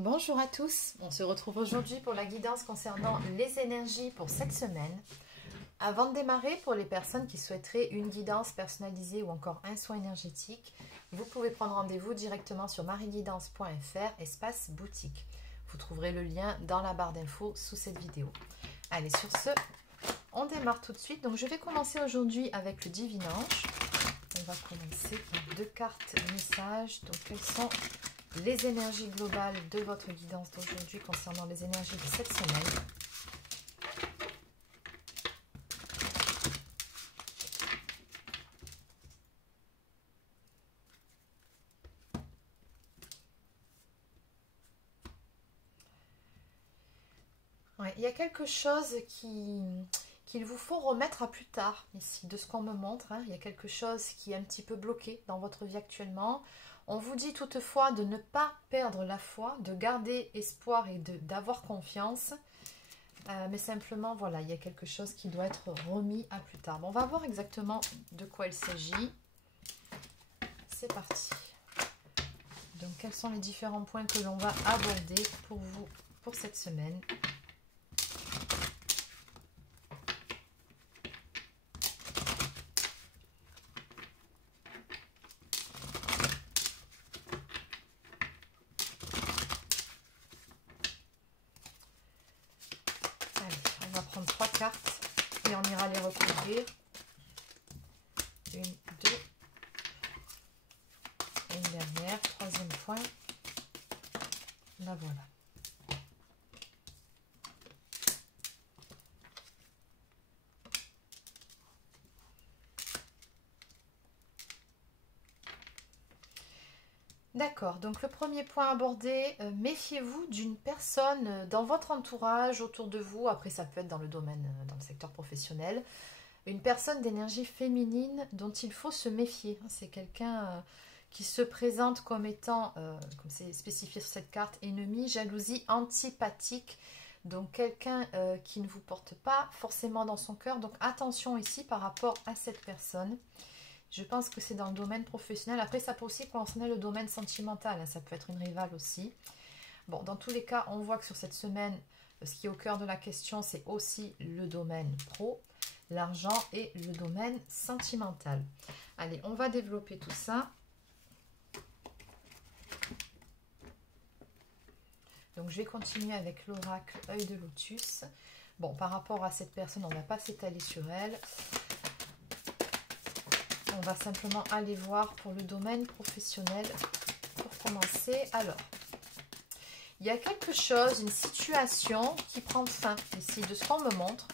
Bonjour à tous, on se retrouve aujourd'hui pour la guidance concernant les énergies pour cette semaine. Avant de démarrer, pour les personnes qui souhaiteraient une guidance personnalisée ou encore un soin énergétique, vous pouvez prendre rendez-vous directement sur marieguidance.fr, espace boutique. Vous trouverez le lien dans la barre d'infos sous cette vidéo. Allez, sur ce, on démarre tout de suite. Donc je vais commencer aujourd'hui avec le Divin Ange. On va commencer par 2 cartes messages. Donc quelles sont les énergies globales de votre guidance d'aujourd'hui concernant les énergies de cette semaine? Ouais, il y a quelque chose qu'il vous faut remettre à plus tard ici, de ce qu'on me montre. Il y a quelque chose qui est un petit peu bloqué dans votre vie actuellement. On vous dit toutefois de ne pas perdre la foi, de garder espoir et d'avoir confiance. Mais simplement, voilà, il y a quelque chose qui doit être remis à plus tard. Bon, on va voir exactement de quoi il s'agit. C'est parti. Donc, quels sont les différents points que l'on va aborder pour vous pour cette semaine ? On va prendre 3 cartes et on ira les recouvrir. 1, 2 et une dernière, 3e point. La voilà. D'accord, donc le premier point abordé, méfiez-vous d'une personne dans votre entourage, autour de vous. Après, ça peut être dans le domaine, dans le secteur professionnel. Une personne d'énergie féminine dont il faut se méfier. C'est quelqu'un qui se présente comme étant, comme c'est spécifié sur cette carte, ennemi, jalousie, antipathique. Donc quelqu'un qui ne vous porte pas forcément dans son cœur. Donc attention ici par rapport à cette personne. Je pense que c'est dans le domaine professionnel. Après, ça peut aussi concerner le domaine sentimental. Ça peut être une rivale aussi. Bon, dans tous les cas, on voit que sur cette semaine, ce qui est au cœur de la question, c'est aussi le domaine pro, l'argent et le domaine sentimental. Allez, on va développer tout ça. Donc, je vais continuer avec l'oracle œil de lotus. Bon, par rapport à cette personne, on ne va pas s'étaler sur elle. On va simplement aller voir pour le domaine professionnel pour commencer. Alors, il y a quelque chose, une situation qui prend fin ici de ce qu'on me montre.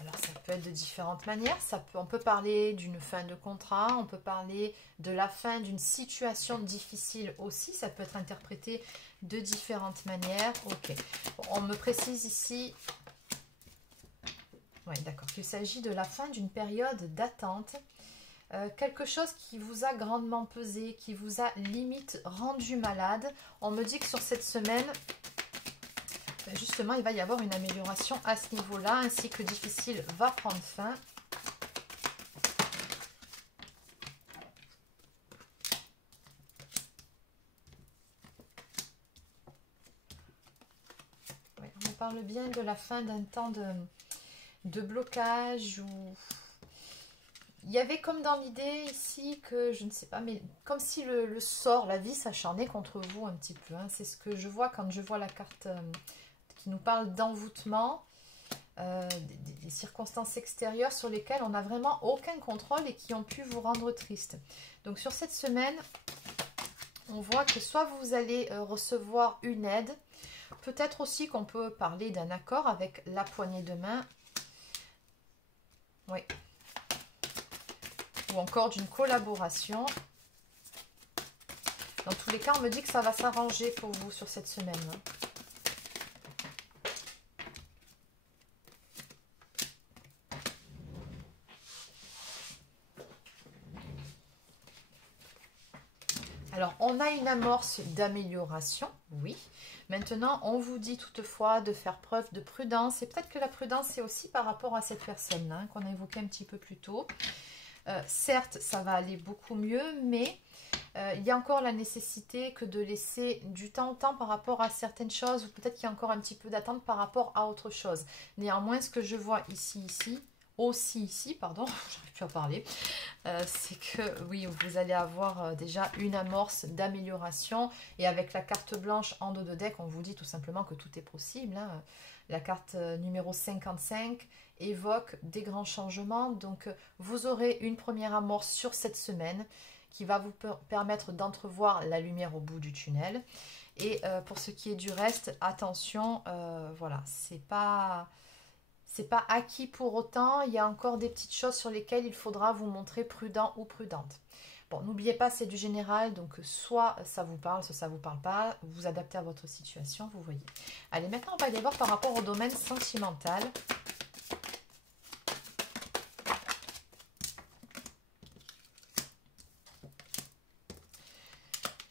Alors, ça peut être de différentes manières. On peut parler d'une fin de contrat, on peut parler de la fin d'une situation difficile aussi. Ça peut être interprété de différentes manières. Ok, bon, on me précise ici... Oui, d'accord, qu'il s'agit de la fin d'une période d'attente. Quelque chose qui vous a grandement pesé, qui vous a limite rendu malade. On me dit que sur cette semaine, justement, il va y avoir une amélioration à ce niveau-là. Un cycle difficile va prendre fin. Oui, on me parle bien de la fin d'un temps de blocage ou... Il y avait comme dans l'idée ici que, je ne sais pas, mais comme si le sort, la vie s'acharnait contre vous un petit peu. C'est ce que je vois quand je vois la carte qui nous parle d'envoûtement, des circonstances extérieures sur lesquelles on n'a vraiment aucun contrôle et qui ont pu vous rendre triste. Donc sur cette semaine, on voit que soit vous allez recevoir une aide, peut-être aussi qu'on peut parler d'un accord avec la poignée de main. Oui. Ou encore d'une collaboration. Dans tous les cas, on me dit que ça va s'arranger pour vous sur cette semaine. Alors, on a une amorce d'amélioration, oui. Maintenant, on vous dit toutefois de faire preuve de prudence. Et peut-être que la prudence, c'est aussi par rapport à cette personne qu'on a évoquée un petit peu plus tôt. Certes, ça va aller beaucoup mieux, mais Il y a encore la nécessité que de laisser du temps au temps par rapport à certaines choses, ou peut-être qu'il y a encore un petit peu d'attente par rapport à autre chose. Néanmoins, ce que je vois ici, pardon, j'arrive plus à parler, c'est que oui, vous allez avoir déjà une amorce d'amélioration, et avec la carte blanche en dos de deck, on vous dit tout simplement que tout est possible, hein. La carte numéro 55 évoque des grands changements, donc vous aurez une première amorce sur cette semaine qui va vous permettre d'entrevoir la lumière au bout du tunnel. Et pour ce qui est du reste, attention, voilà, c'est pas acquis pour autant. Il y a encore des petites choses sur lesquelles il faudra vous montrer prudent ou prudente. Bon, n'oubliez pas, c'est du général, donc soit ça vous parle, soit ça vous parle pas. Vous adaptez à votre situation, vous voyez. Allez, maintenant, on va aller voir par rapport au domaine sentimental.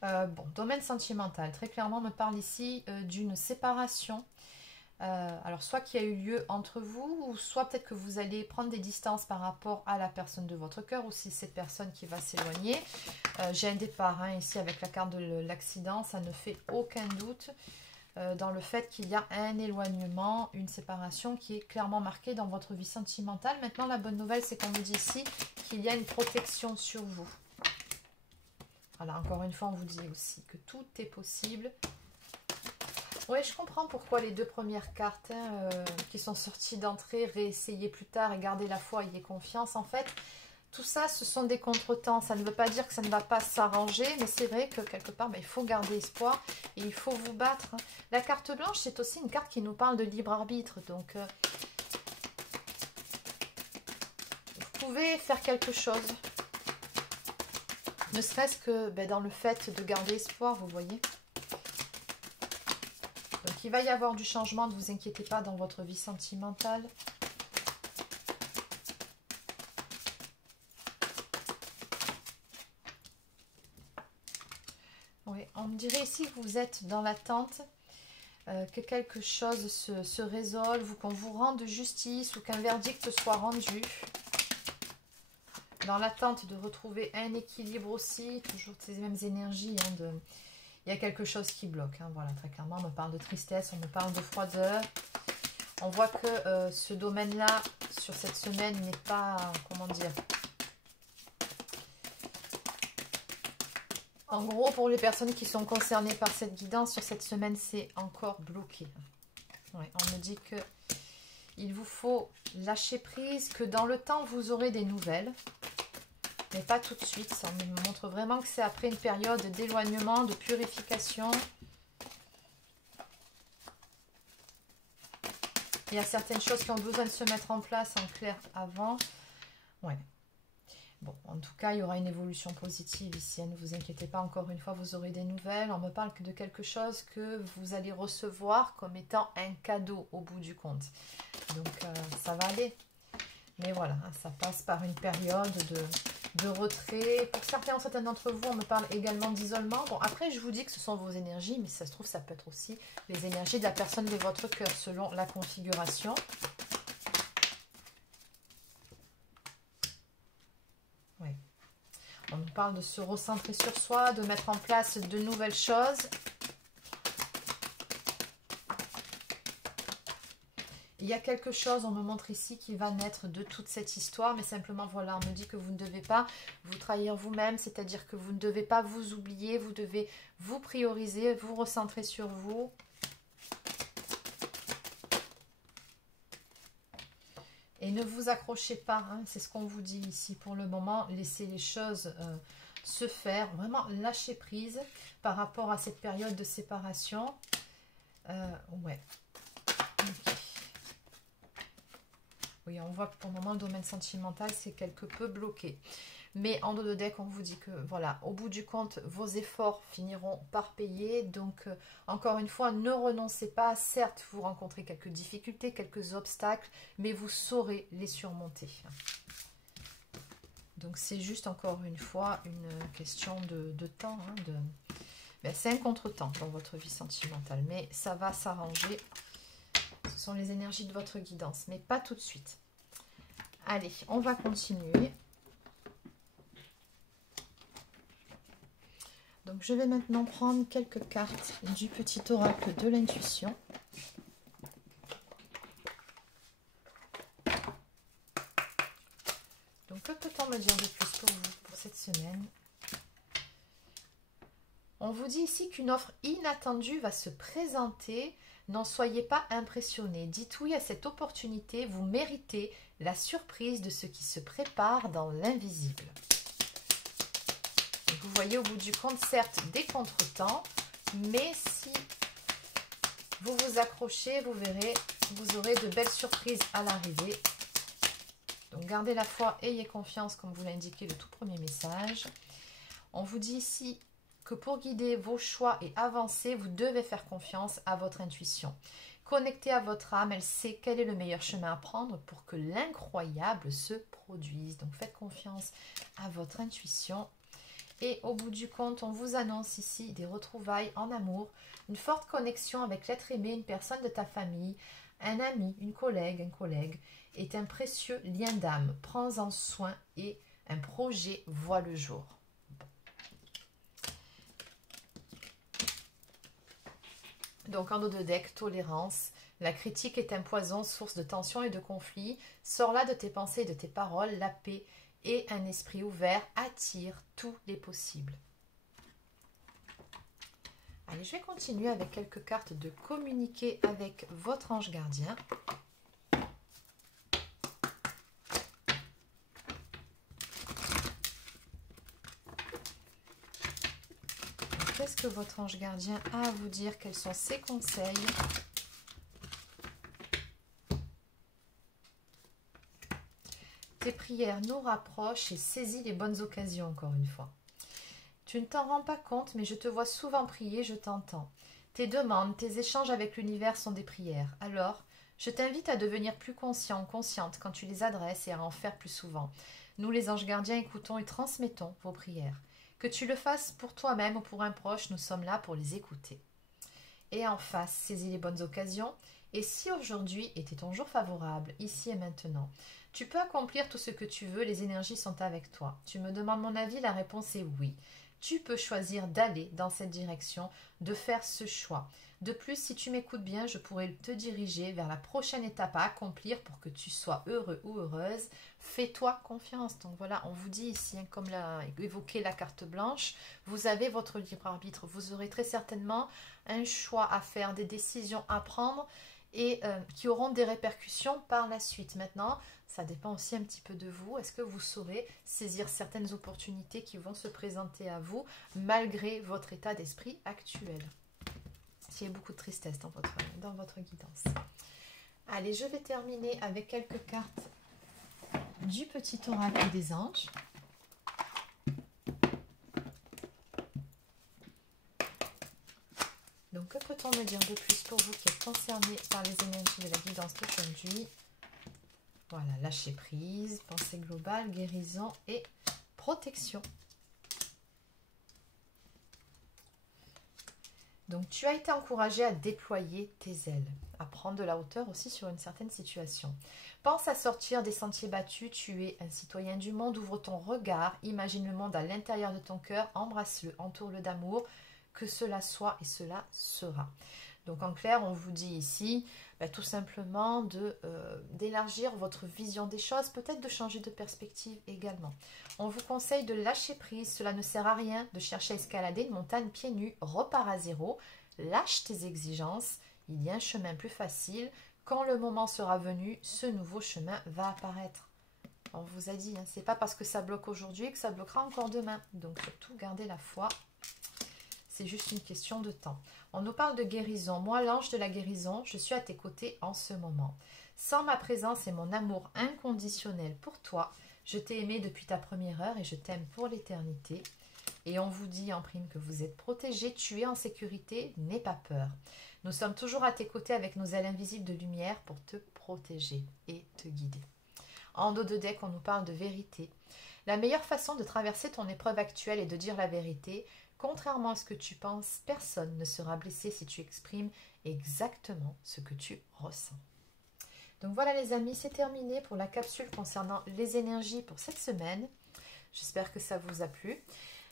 Bon, domaine sentimental, très clairement, on me parle ici d'une séparation. Alors, soit qu'il y a eu lieu entre vous, ou soit peut-être que vous allez prendre des distances par rapport à la personne de votre cœur, ou si c'est cette personne qui va s'éloigner. J'ai un départ, hein, ici avec la carte de l'accident, ça ne fait aucun doute dans le fait qu'il y a un éloignement, une séparation qui est clairement marquée dans votre vie sentimentale. Maintenant, la bonne nouvelle, c'est qu'on vous dit ici qu'il y a une protection sur vous. Voilà, encore une fois, on vous dit aussi que tout est possible. Oui, je comprends pourquoi les deux premières cartes qui sont sorties d'entrée, réessayer plus tard et garder la foi, ayez confiance. En fait, tout ça, ce sont des contretemps. Ça ne veut pas dire que ça ne va pas s'arranger, mais c'est vrai que quelque part, il faut garder espoir et il faut vous battre. La carte blanche, c'est aussi une carte qui nous parle de libre arbitre. Donc, vous pouvez faire quelque chose. Ne serait-ce que dans le fait de garder espoir, vous voyez. Donc, il va y avoir du changement, ne vous inquiétez pas, dans votre vie sentimentale. Oui, on me dirait ici que vous êtes dans l'attente que quelque chose se résolve, ou qu'on vous rende justice, ou qu'un verdict soit rendu. Dans l'attente de retrouver un équilibre aussi, toujours ces mêmes énergies, hein, il y a quelque chose qui bloque, hein, voilà, très clairement, on me parle de tristesse, on me parle de froideur. On voit que ce domaine-là, sur cette semaine, n'est pas, comment dire... En gros, pour les personnes qui sont concernées par cette guidance, sur cette semaine, c'est encore bloqué. Ouais, on me dit que il vous faut lâcher prise, que dans le temps, vous aurez des nouvelles. Mais pas tout de suite. Ça me montre vraiment que c'est après une période d'éloignement, de purification. Il y a certaines choses qui ont besoin de se mettre en place en clair avant. Ouais. Bon, en tout cas, il y aura une évolution positive ici. Ne vous inquiétez pas, encore une fois, vous aurez des nouvelles. On me parle de quelque chose que vous allez recevoir comme étant un cadeau au bout du compte. Donc, ça va aller. Mais voilà, ça passe par une période de retrait. Pour certains d'entre vous, on me parle également d'isolement. Bon, après, je vous dis que ce sont vos énergies, mais si ça se trouve, ça peut être aussi les énergies de la personne de votre cœur, selon la configuration. Oui. On nous parle de se recentrer sur soi, de mettre en place de nouvelles choses. Il y a quelque chose, on me montre ici, qui va naître de toute cette histoire, mais simplement, voilà, on me dit que vous ne devez pas vous trahir vous-même, c'est-à-dire que vous ne devez pas vous oublier, vous devez vous prioriser, vous recentrer sur vous. Et ne vous accrochez pas, hein, c'est ce qu'on vous dit ici pour le moment, laissez les choses se faire, vraiment lâcher prise par rapport à cette période de séparation. Ouais. Okay. Oui, on voit que pour le moment, le domaine sentimental, c'est quelque peu bloqué. Mais en dos de deck, on vous dit que, voilà, au bout du compte, vos efforts finiront par payer. Donc, encore une fois, ne renoncez pas. Certes, vous rencontrez quelques difficultés, quelques obstacles, mais vous saurez les surmonter. Donc, c'est juste, encore une fois, une question de temps. Hein, ben, c'est un contretemps dans votre vie sentimentale, mais ça va s'arranger. Ce sont les énergies de votre guidance, mais pas tout de suite. Allez, on va continuer. Donc je vais maintenant prendre quelques cartes du petit oracle de l'intuition. Donc que peut-on me dire de plus pour vous pour cette semaine? On vous dit ici qu'une offre inattendue va se présenter. N'en soyez pas impressionnés. Dites oui à cette opportunité. Vous méritez la surprise de ce qui se prépare dans l'invisible. Vous voyez au bout du compte, certes, des contretemps, mais si vous vous accrochez, vous verrez, vous aurez de belles surprises à l'arrivée. Donc gardez la foi, ayez confiance, comme vous l'indiquez le tout premier message. On vous dit ici que pour guider vos choix et avancer, vous devez faire confiance à votre intuition. Connectez à votre âme, elle sait quel est le meilleur chemin à prendre pour que l'incroyable se produise. Donc faites confiance à votre intuition. Et au bout du compte, on vous annonce ici des retrouvailles en amour, une forte connexion avec l'être aimé, une personne de ta famille, un ami, une collègue, un collègue, est un précieux lien d'âme. Prends-en soin et un projet voit le jour. Donc en dos de deck, tolérance. La critique est un poison, source de tension et de conflit. Sors-la de tes pensées et de tes paroles. La paix et un esprit ouvert attirent tous les possibles. Allez, je vais continuer avec quelques cartes de communiquer avec votre ange gardien. Qu'est-ce que votre ange gardien a à vous dire? Quels sont ses conseils? Tes prières nous rapprochent et saisis les bonnes occasions encore une fois. Tu ne t'en rends pas compte, mais je te vois souvent prier, je t'entends. Tes demandes, tes échanges avec l'univers sont des prières. Alors, je t'invite à devenir plus conscient, consciente quand tu les adresses et à en faire plus souvent. Nous, les anges gardiens, écoutons et transmettons vos prières. Que tu le fasses pour toi-même ou pour un proche, nous sommes là pour les écouter. Et en face, saisis les bonnes occasions. Et si aujourd'hui était ton jour favorable, ici et maintenant, tu peux accomplir tout ce que tu veux, les énergies sont avec toi. Tu me demandes mon avis, la réponse est oui. Tu peux choisir d'aller dans cette direction, de faire ce choix. De plus, si tu m'écoutes bien, je pourrais te diriger vers la prochaine étape à accomplir pour que tu sois heureux ou heureuse. Fais-toi confiance. Donc voilà, on vous dit ici, comme l'a évoqué la carte blanche, vous avez votre libre arbitre. Vous aurez très certainement un choix à faire, des décisions à prendre et qui auront des répercussions par la suite. Maintenant, ça dépend aussi un petit peu de vous. Est-ce que vous saurez saisir certaines opportunités qui vont se présenter à vous malgré votre état d'esprit actuel? S'il y a beaucoup de tristesse dans votre guidance. Allez, je vais terminer avec quelques cartes du petit oracle des anges. Donc, que peut-on me dire de plus pour vous qui êtes concerné par les énergies de la guidance d'aujourd'hui? Voilà, lâcher prise, pensée globale, guérison et protection. Donc, tu as été encouragé à déployer tes ailes, à prendre de la hauteur aussi sur une certaine situation. Pense à sortir des sentiers battus, tu es un citoyen du monde, ouvre ton regard, imagine le monde à l'intérieur de ton cœur, embrasse-le, entoure-le d'amour, que cela soit et cela sera. Donc en clair, on vous dit ici tout simplement d'élargir votre vision des choses, peut-être de changer de perspective également. On vous conseille de lâcher prise, cela ne sert à rien de chercher à escalader une montagne pieds nus, repars à zéro, lâche tes exigences, il y a un chemin plus facile, quand le moment sera venu, ce nouveau chemin va apparaître. On vous a dit, hein, c'est pas parce que ça bloque aujourd'hui que ça bloquera encore demain, donc surtout gardez la foi. C'est juste une question de temps. On nous parle de guérison. Moi, l'ange de la guérison, je suis à tes côtés en ce moment. Sans ma présence et mon amour inconditionnel pour toi, je t'ai aimé depuis ta première heure et je t'aime pour l'éternité. Et on vous dit en prime que vous êtes protégé, tu es en sécurité, n'aie pas peur. Nous sommes toujours à tes côtés avec nos ailes invisibles de lumière pour te protéger et te guider. En dos de deck, on nous parle de vérité. La meilleure façon de traverser ton épreuve actuelle est de dire la vérité. Contrairement à ce que tu penses, personne ne sera blessé si tu exprimes exactement ce que tu ressens. Donc voilà les amis, c'est terminé pour la capsule concernant les énergies pour cette semaine. J'espère que ça vous a plu.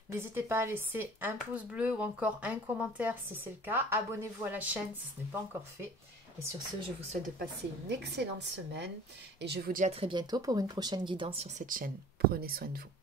N'hésitez pas à laisser un pouce bleu ou encore un commentaire si c'est le cas. Abonnez-vous à la chaîne si ce n'est pas encore fait. Et sur ce, je vous souhaite de passer une excellente semaine. Et je vous dis à très bientôt pour une prochaine guidance sur cette chaîne. Prenez soin de vous.